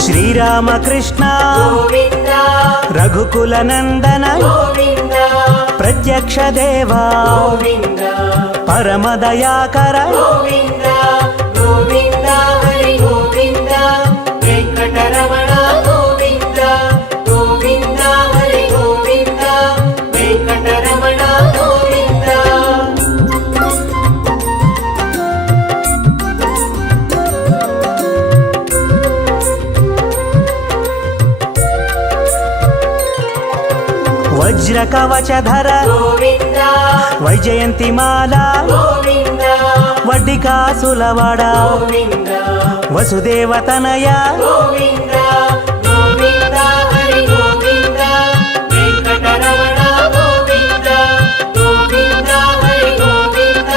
ಶ್ರೀರಾಮಕೃಷ್ಣ ಗೋವಿಂದ ರಘುಕುಲ ನಂದನ ಗೋವಿಂದ ಪ್ರತ್ಯಕ್ಷ ದೇವ ಗೋವಿಂದ ಪರಮ ದಯಾಕರ ಗೋವಿಂದ ಗೋವಿಂದ ಹರಿ ಗೋವಿಂದ ವೆಂಕಟರಮಣ ಗೋವಿಂದ ಗೋವಿಂದ ಹರಿ ಗೋವಿಂದ ವೆಂಕಟರಮಣ ಗೋವಿಂದ వజ్ర కవచధర గోవింద వైజయంతిమాల గోవింద వడ్డికాసులవాడ గోవింద వసుదేవతనయ గోవింద గోవింద హరి గోవింద వెంకటరమణ గోవింద గోవింద హరి గోవింద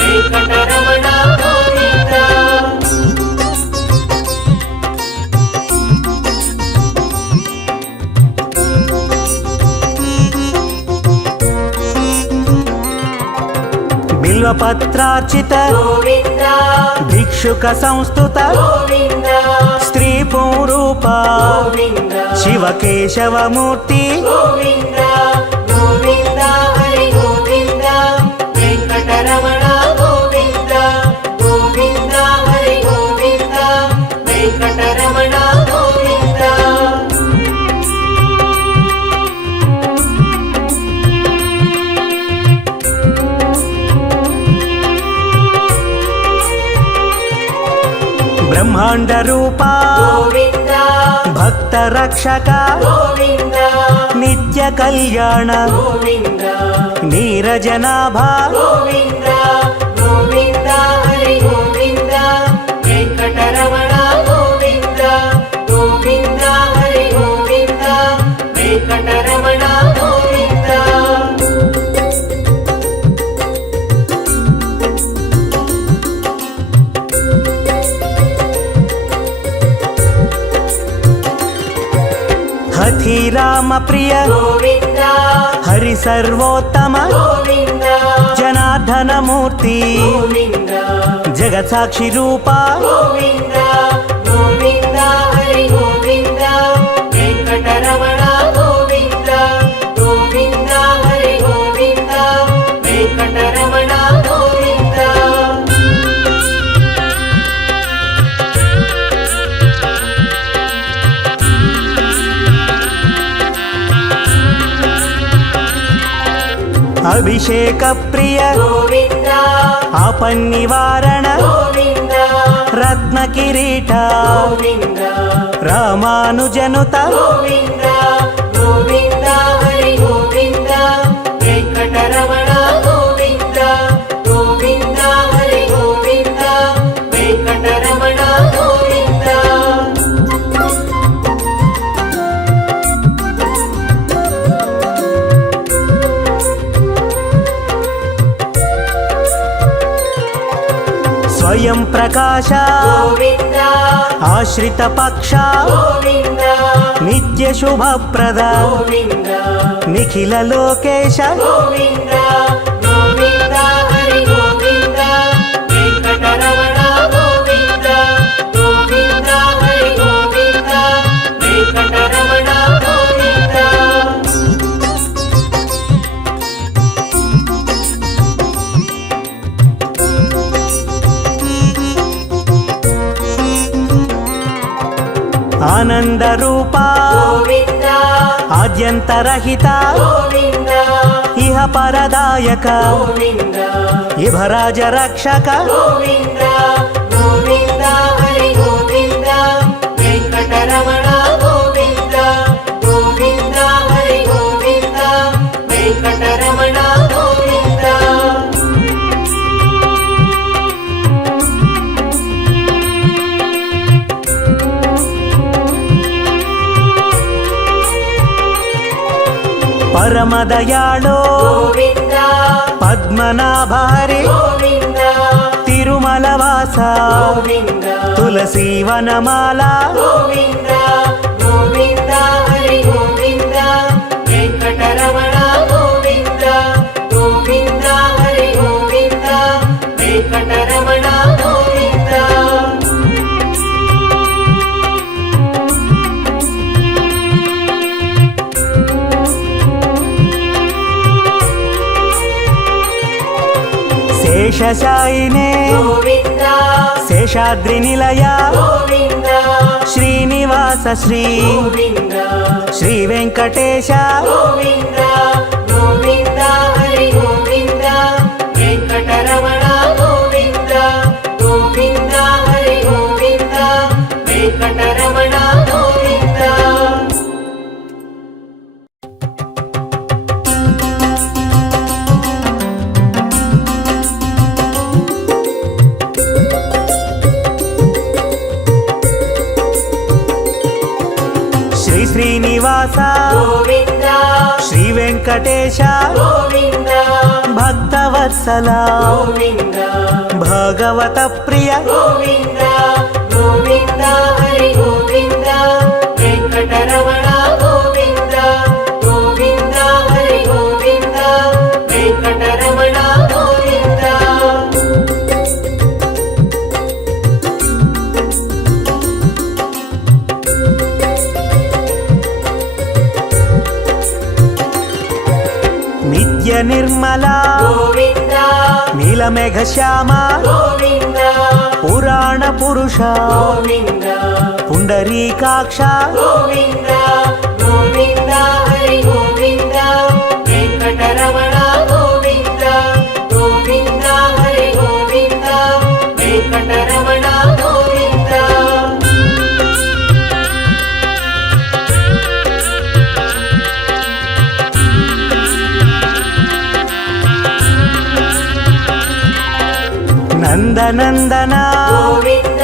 వెంకటరమణ గోవింద బిల్వపత్రార్చిత గోవింద భిక్షుక సంస్థుత గోవింద స్త్రీ పూరూప గోవింద శివకేశవమూర్తి గోవింద గోవింద హరి గోవింద వెంకటరమణ గోవింద గోవింద హరి గోవింద వెంకటరమణ గోవింద బ్రహ్మాండ రూప గోవింద భక్త రక్షక గోవింద నిత్య కళ్యాణ గోవింద నీరజనాభ గోవింద గోవింద హరి గోవింద వెంకటరమణ గోవింద గోవింద హరి గోవింద వెంకటరమణ గోవింద హఠి రామ ప్రియ గోవింద హరి సర్వోత్తమ గోవింద జనార్దన మూర్తి గోవింద జగత్ సాక్షి రూప గోవింద గోవింద హరి గోవింద వెంకటరమణ గోవింద గోవింద హరి గోవింద వెంకటరమణ గోవింద అభిషేక ప్రియ గోవింద ఆపన్నివారణ గోవింద రత్న కిరీట గోవింద రామానుజనుత గోవింద గోవింద హరి గోవింద వెంకటరమణ గోవింద గోవింద హరి గోవింద వెంకటరమణ గోవింద స్వయం ప్రకాశ గోవింద ఆశ్రిత పక్ష గోవింద నిత్య శుభప్రద గోవింద నిఖిల లోకేశ గోవింద గోవింద హరి గోవింద వెంకటరమణ గోవింద గోవింద హరి గోవింద వెంకటరమణ గోవింద ఆనంద రూప గోవింద ఆద్యంతరహిత గోవింద ఇహ పరదాయక గోవింద ఇభరాజ రక్షక గోవింద గోవింద హరి గోవింద వెంకటరమణ గోవింద గోవింద హరి గోవింద వెంకటరమణ గోవింద పరమదయాళో గోవింద పద్మనాభ హరి గోవింద తిరుమలవాస గోవింద తులసీవనమాల గోవింద గోవింద హరి గోవింద వెంకటరమణ గోవింద గోవింద హరి గోవింద వెంకటరమణ గోవింద శేషశాయినే గోవింద శేషాద్రి నిలయ గోవింద శ్రీనివాస శ్రీ గోవింద శ్రీ వెంకటేశ గోవింద గోవింద హరి గోవింద వెంకటరమణ గోవింద గోవింద హరి గోవింద వెంకటరమణ గోవింద వెంకటేశ గోవింద భక్తవత్సల గోవింద భగవత ప్రియ గోవింద గోవింద హరి గోవింద వెంకటరమణ గోవింద గోవింద హరి గోవింద వెంకటరమణ గోవింద నిత్య నిర్మల గోవింద నీలమేఘ శ్యామ గోవింద పురాణ పురుష గోవింద పుండరీకాక్ష గోవింద గోవింద హరి గోవింద వెంకటరమణ గోవింద గోవింద హరి గోవింద వెంకటరమణ గోవింద నందనందన గోవింద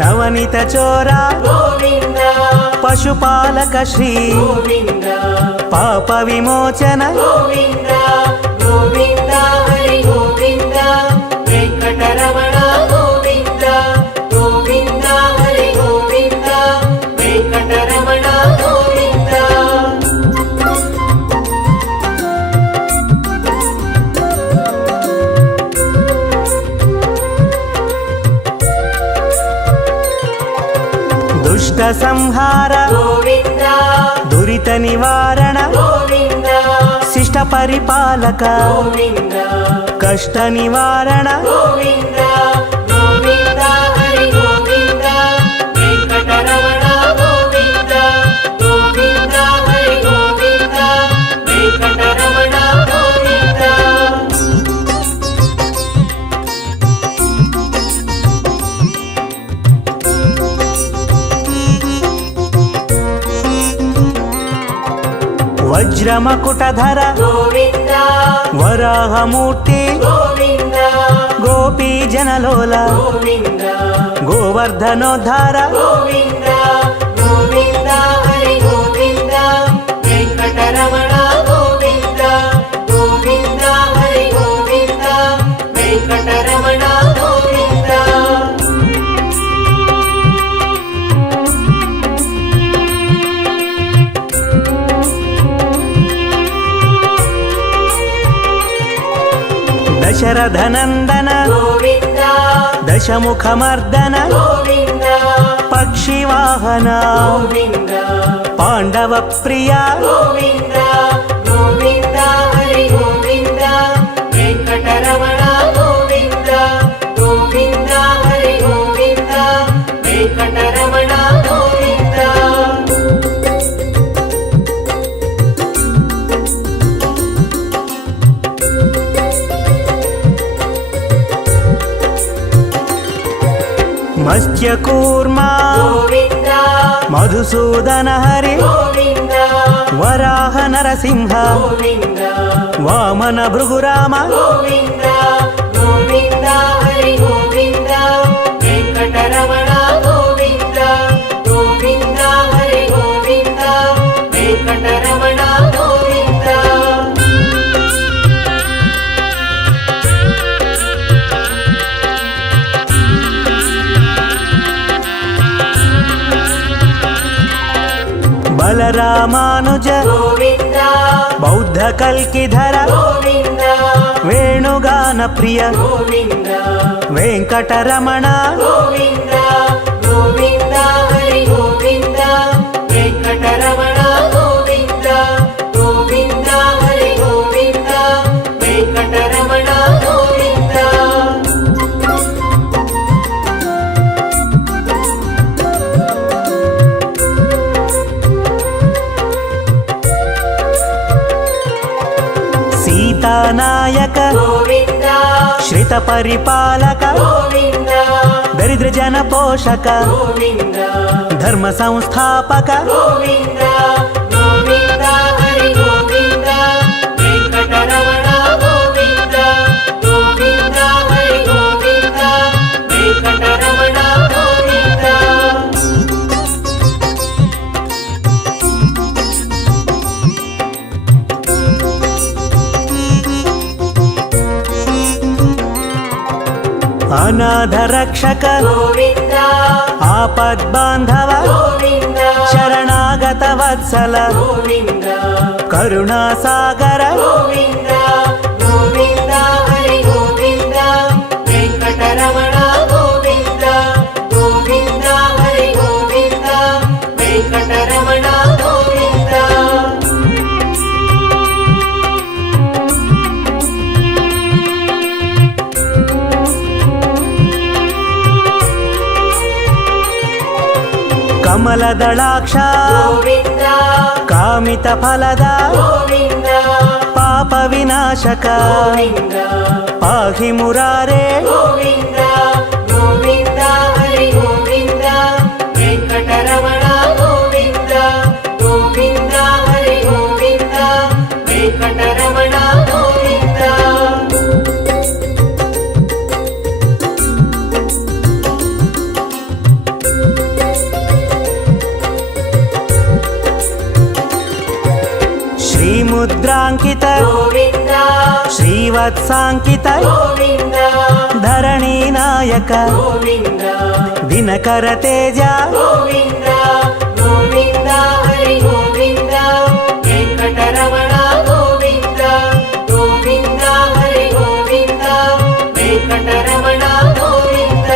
నవనిత చోర గోవింద పశుపాలక శ్రీ గోవింద పాప విమోచన గోవింద గోవింద హరి గోవింద వెంకటరమణ గోవింద గోవింద హరి గోవింద వెంకటరమణ గోవింద దుష్ట సంహార గోవింద దురిత నివారణ గోవింద శిష్ట పరిపాలక గోవింద కష్ట నివారణ గోవింద గోవింద హరి గోవింద వెంకటరమణ గోవింద గోవింద హరి గోవింద వెంకటరమణ గోవింద వజ్రమకుటధర గోవింద వరాహమూర్తి గోవింద గోపీ జనలోల గోవింద గోవర్ధనోద్ధార గోవింద గోవింద హరి గోవింద వెంకటరమణ గోవింద గోవింద హరి గోవింద వెంకటరమణ గోవింద దశరథనందన గోవింద దశముఖమర్దన గోవింద పక్షివాహన గోవింద పాండవ ప్రియ గోవింద గోవింద హరి గోవింద వెంకటరమణ గోవింద గోవింద హరి గోవింద వెంకటరమణ గోవింద మత్స్యకూర్మ గోవింద మధుసూదన హరి గోవింద వరాహ నరసింహ గోవింద వామన భృగురామ గోవింద గోవింద హరి గోవింద వెంకటరమణ గోవింద గోవింద హరి గోవింద వెంకటరమణ గోవింద బలరామానుజ గోవింద బౌద్ధ కల్కిధర గోవింద వేణుగాన ప్రియ గోవింద వెంకటరమణ గోవింద గోవింద హరి గోవింద వెంకటరమణ గోవింద గోవింద హరి గోవింద వెంకటరమణ గోవింద సీతానాయక గోవింద శ్రిత పరిపాలక గోవింద దరిద్ర జన పోషక గోవింద ధర్మ సంస్థాపక గోవింద గోవింద హరి గోవింద వెంకటరమణ గోవింద గోవింద హరి గోవింద వెంకటరమణ గోవింద ಅನಾಥ ರಕ್ಷಕ ಗೋವಿಂದ ಆಪದ್ಬಾಂಧವ ಗೋವಿಂದ ಶರಣಾಗತ ವತ್ಸಲ ಗೋವಿಂದ ಕರುಣಾಸಾಗರ ಗೋವಿಂದ ಗೋವಿಂದ ಹರಿ ಗೋವಿಂದ ವೆಂಕಟರಮಣ ಗೋವಿಂದ ಗೋವಿಂದ ಹರಿ ಗೋವಿಂದ ವೆಂಕಟರಮಣ ಗೋವಿಂದ ಕಮಲದಳಾಕ್ಷ ಗೋವಿಂದ ಕಾಮಿತ ಫಲದ ಗೋವಿಂದ ಪಾಪ ವಿನಾಶಕ ಗೋವಿಂದ ಪಾಹಿ ಮುರಾರೇ ಗೋವಿಂದ ಗೋವಿಂದ ಹರಿ ಗೋವಿಂದ ವೆಂಕಟರಮಣ ಗೋವಿಂದ ಗೋವಿಂದ ಹರಿ ಗೋವಿಂದ ವೆಂಕಟರಮಣ ಗೋವಿಂದ ಶ್ರೀಮುದ್ರಾಂಕಿತ ಗೋವಿಂದ ಶ್ರೀವತ್ಸಾಂಕಿತ ಗೋವಿಂದ ಧರಣಿ ನಾಯಕ ಗೋವಿಂದ ದಿನಕರ ತೇಜ ಗೋವಿಂದ ಗೋವಿಂದ ಹರಿ ಗೋವಿಂದ ವೆಂಕಟರಮಣ ಗೋವಿಂದ ಗೋವಿಂದ ಹರಿ ಗೋವಿಂದ ವೆಂಕಟರಮಣ ಗೋವಿಂದ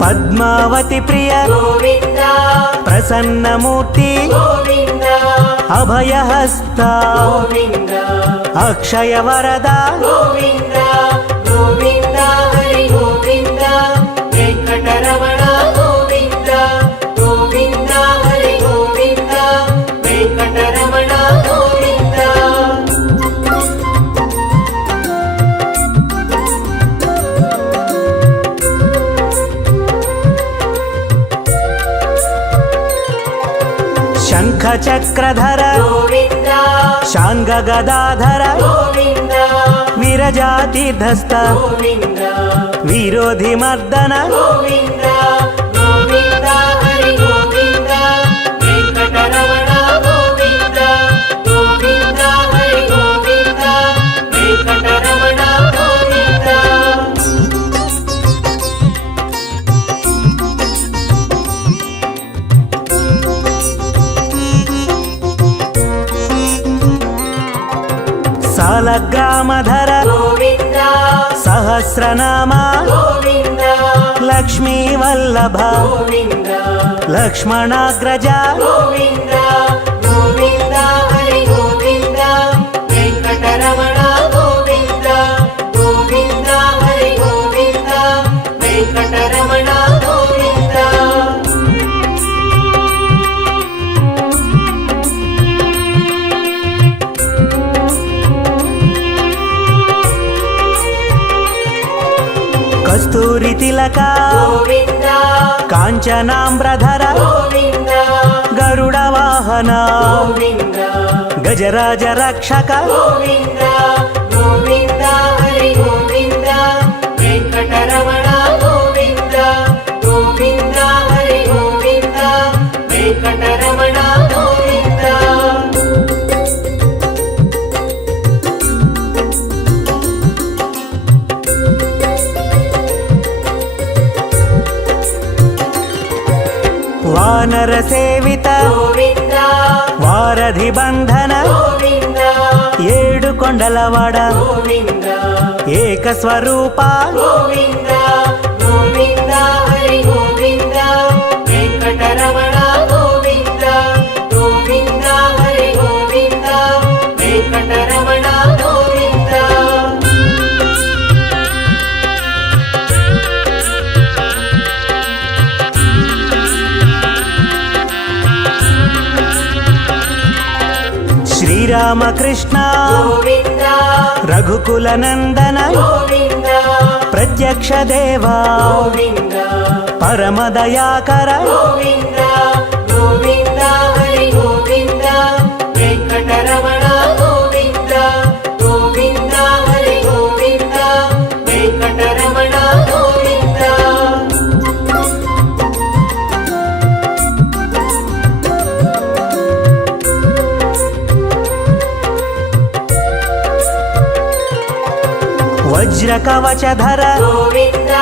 ಪದ್ಮಾವತಿ ಪ್ರಿಯ ಗೋವಿಂದ ಪ್ರಸನ್ನ ಮೂರ್ತಿ ಗೋವಿಂದ ಅಭಯಹಸ್ತ ಗೋವಿಂದ ಅಕ್ಷಯ ವರದ ಗೋವಿಂದ ಗೋವಿಂದ ಹರಿ ಗೋವಿಂದ ವೆಂಕಟರಮಣ ಗೋವಿಂದ ಗೋವಿಂದ ಹರಿ ಗೋವಿಂದ ವೆಂಕಟರಮಣ ಗೋವಿಂದ ಶಂಖ ಚಕ್ರಧರ ಗೋವಿಂದ ಶಾಂಗ ಗದಾಧರ ಗೋವಿಂದ ವಿರಜಾತೀರ್ಧಸ್ಥ ಗೋವಿಂದ ವಿರೋಧಿ ಮರ್ದನ ಗೋವಿಂದ ಗೋವಿಂದ ಹರಿ ಗೋವಿಂದ ವೆಂಕಟರಮಣ ಗೋವಿಂದ ಗೋವಿಂದ ಹರಿ ಗೋವಿಂದ ವೆಂಕಟರಮಣ ಗೋವಿಂದ ಸಾಲಗ್ರಾಮಧರ ಗೋವಿಂದ ಸಹಸ್ರನಾಮ ಗೋವಿಂದ ಲಕ್ಷ್ಮೀ ವಲ್ಲಭ ಗೋವಿಂದ ಲಕ್ಷ್ಮಣಾಗ್ರಜ ಗೋವಿಂದ ಗೋವಿಂದ ಹರಿ ಗೋವಿಂದ ವೆಂಕಟರಮಣ ಗೋವಿಂದ ಗೋವಿಂದ ಹರಿ ಗೋವಿಂದ ವೆಂಕಟರಮಣ ಗೋವಿಂದ ಕಸ್ತೂರಿ ತಿಲಕ ಗೋವಿಂದ ಕಾಂಚನಾಂಬ್ರಧರ ಗೋವಿಂದ ಗರುಡ ವಾಹನ ಗೋವಿಂದ ಗಜರಾಜ ರಕ್ಷಕ ಗೋವಿಂದ ಗೋವಿಂದ ಹರಿ ಗೋವಿಂದ ವೆಂಕಟರಮಣ ಗೋವಿಂದ ಗೋವಿಂದ ಹರಿ ಗೋವಿಂದ ವೆಂಕಟರಮಣ ಗೋವಿಂದ ವಾನರ ಸೇವಿತ ಗೋವಿಂದ ವಾರಧಿ ಬಂಧನ ಗೋವಿಂದ ಏಳು ಕೊಂಡಲವಾಡ ಗೋವಿಂದ ಏಕ ಸ್ವರೂಪ ಗೋವಿಂದ ಗೋವಿಂದ ಹರಿ ಗೋವಿಂದ ವೆಂಕಟರಮಣ ಗೋವಿಂದ ಗೋವಿಂದ ಹರಿ ಗೋವಿಂದ ವೆಂಕಟರಮಣ ಗೋವಿಂದ ಶ್ರೀರಾಮಕೃಷ್ಣ ಗೋವಿಂದ ರಘುಕುಲ ನಂದನ ಗೋವಿಂದ ಪ್ರತ್ಯಕ್ಷ ದೇವ ಗೋವಿಂದ ಪರಮ ದಯಾಕರ ಗೋವಿಂದ ಗೋವಿಂದ ಹರಿ ಗೋವಿಂದ ವೆಂಕಟರಮಣ ಗೋವಿಂದ ಗೋವಿಂದ ಹರಿ ಗೋವಿಂದ ವೆಂಕಟರಮಣ ಗೋವಿಂದ కవచధర గోవింద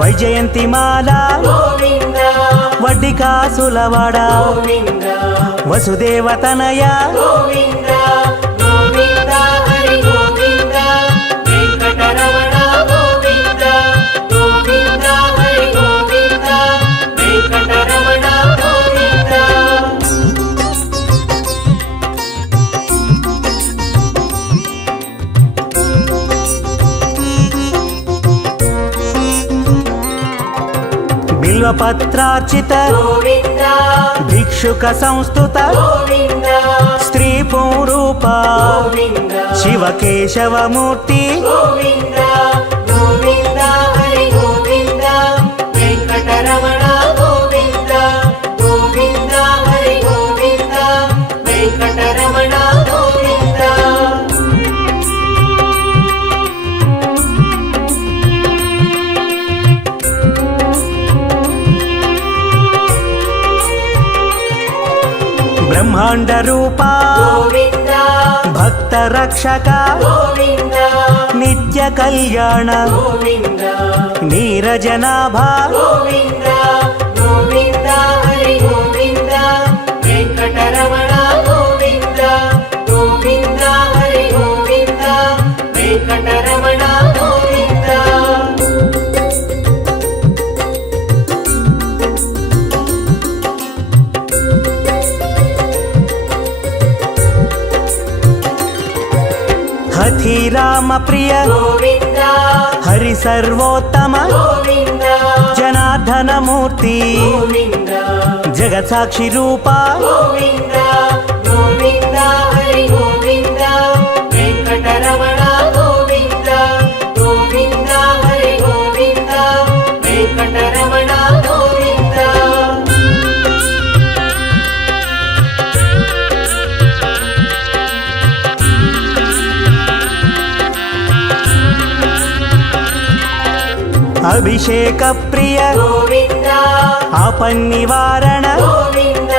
వైజయంతిమాల గోవింద వడ్డికాసులవాడ గోవింద వసుదేవతనయ గోవింద గోవింద హరి గోవింద వెంకటరమణ గోవింద గోవింద హరి గోవింద వెంకటరమణ గోవింద బిల్వపత్రార్చిత గోవింద భిక్షుక సంస్థుత గోవింద స్త్రీ పూరూప గోవింద శివకేశవమూర్తి గోవింద గోవింద హరి గోవింద వెంకటరమణ గోవింద గోవింద హరి గోవింద వెంకటరమణ గోవింద బ్రహ్మాండ రూప గోవింద భక్త రక్షక గోవింద నిత్య కళ్యాణ గోవింద నీరజనాభ గోవింద గోవింద హరి గోవింద వెంకటరమణ గోవింద గోవింద హరి గోవింద వెంకటరమణ గోవింద హఠి రామ ప్రియ గోవింద హరి సర్వోత్తమ గోవింద జనార్దన మూర్తి గోవింద జగత్సాక్షి రూప గోవింద గోవింద హరి గోవింద వెంకటరమణ గోవింద గోవింద హరి గోవింద వెంకటరమణ గోవింద అభిషేక ప్రియ గోవింద ఆపన్నివారణ గోవింద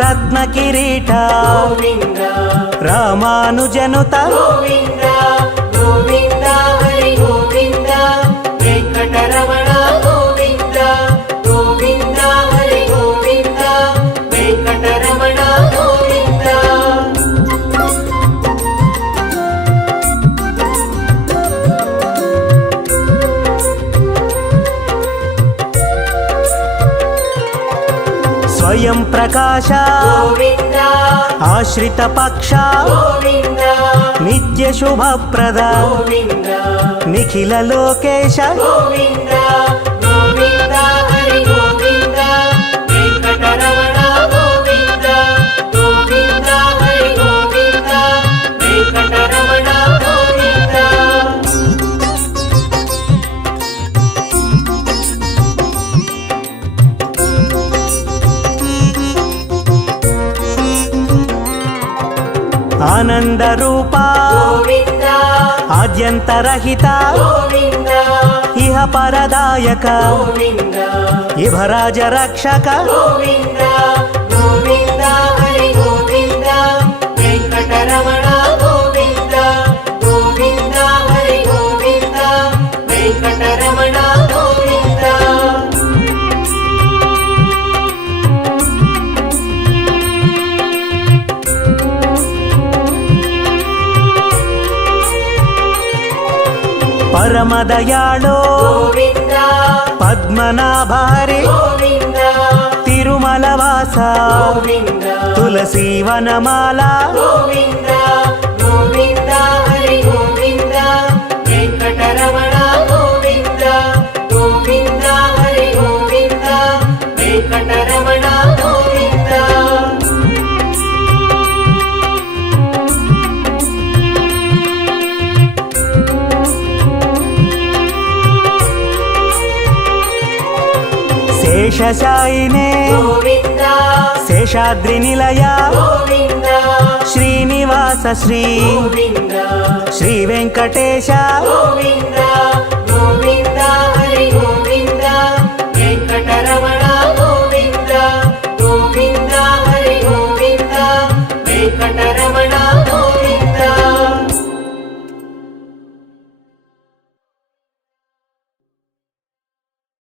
రత్న కిరీట గోవింద రామానుజనుత గోవింద గోవింద హరి గోవింద వెంకటరమణ గోవింద గోవింద హరి గోవింద వెంకటరమణ గోవింద స్వయం ప్రకాశ గోవింద ఆశ్రిత పక్ష గోవింద నిత్య శుభప్రద గోవింద నిఖిల లోకేశ గోవింద గోవింద హరి గోవింద వెంకటరమణ గోవింద గోవింద హరి గోవింద వెంకటరమణ గోవింద ఆనంద రూప గోవింద ఆద్యంతరహిత గోవింద ఇహ పరదాయక గోవింద ఇభరాజ రక్షక గోవింద గోవింద హరి గోవింద వెంకటరమణ గోవింద గోవింద హరి గోవింద వెంకటరమణ గోవింద పరమదయాళో గోవింద పద్మనాభారి గోవింద తిరుమలవాస గోవింద తులసీవనమాల గోవింద గోవింద హరి గోవింద వెంకటరమణ గోవింద గోవింద హరి గోవింద వెంకటరమణ గోవింద శేషశాయినే గోవింద శేషాద్రి నిలయ గోవింద శ్రీనివాస శ్రీ గోవింద శ్రీ వెంకటేశ గోవింద గోవింద